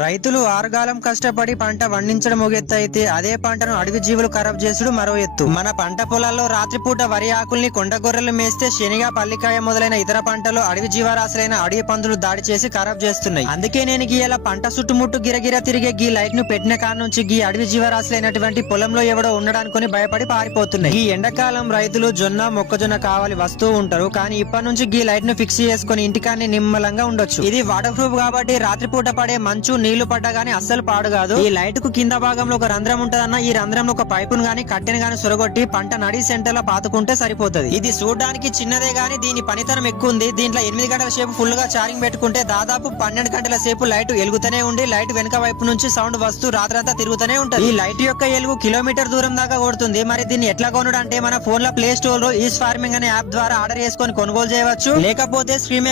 రైతులు ఆరుగాలం కష్టపడి పంట పండించడం ఒక ఎత్తు అయితే అదే పంటను అడవి జీవులు ఖరాబ్ చేసుడు మరో ఎత్తు. మన పంట పొలాల్లో రాత్రిపూట వరి ఆకుల్ని కొండ గొర్రెలు మేస్తే శనిగ, పల్లికాయ మొదలైన ఇతర పంటలు అడవి జీవరాశులైన అడవి పందులు దాడి చేసి ఖరాబ్ చేస్తున్నాయి. అందుకే నేను గీయాల పంట చుట్టుముట్టు గిరగిర తిరిగే గీ లైట్ ను పెట్టిన కాడ నుంచి గీ అడవి జీవరాశులైనటువంటి పొలంలో ఎవడో ఉండడానుకొని భయపడి పారిపోతున్నాయి. ఈ ఎండాకాలం రైతులు జొన్న, మొక్కజొన్న కావాలి వస్తూ ఉంటారు. కానీ ఇప్పటి నుంచి గీ లైట్ ను ఫిక్స్ చేసుకుని ఇంటికాన్ని నిమ్మలంగా ఉండొచ్చు. ఇది వాటర్ ప్రూఫ్ కాబట్టి రాత్రిపూట పడే మంచు, నీళ్లు పడ్డా గానీ అస్సలు పాడు కాదు. ఈ లైట్ కు కింద భాగంలో ఒక రంధ్రం ఉంటదన్న, ఈ రంధ్రంలో ఒక పైపును గానీ కట్టెను గానీ సొరగొట్టి పంట నడి సెంటర్ లో పాతుకుంటే సరిపోతుంది. ఇది చూడడానికి చిన్నదే గానీ దీని పనితనం ఎక్కువ ఉంది. దీంట్లో 8 గంటల సేపు ఫుల్ గా ఛార్జింగ్ పెట్టుకుంటే దాదాపు 12 గంటల సేపు లైట్ వెలుగుతూనే ఉండి లైట్ వెనక వైపు నుంచి సౌండ్ వస్తూ రాత్రంతా తిరుగుతూనే ఉంటది. ఈ లైట్ యొక్క ఎలుగు కిలోమీటర్ దూరం దాకా కొడుతుంది. మరి దీన్ని ఎట్లా కొనుడు అంటే మన ఫోన్ లో ప్లే స్టోర్ లో ఈస్ ఫార్మింగ్ అనే యాప్ ద్వారా ఆర్డర్ చేసుకొని కొనుగోలు చేయవచ్చు. లేకపోతే స్ట్రీమ్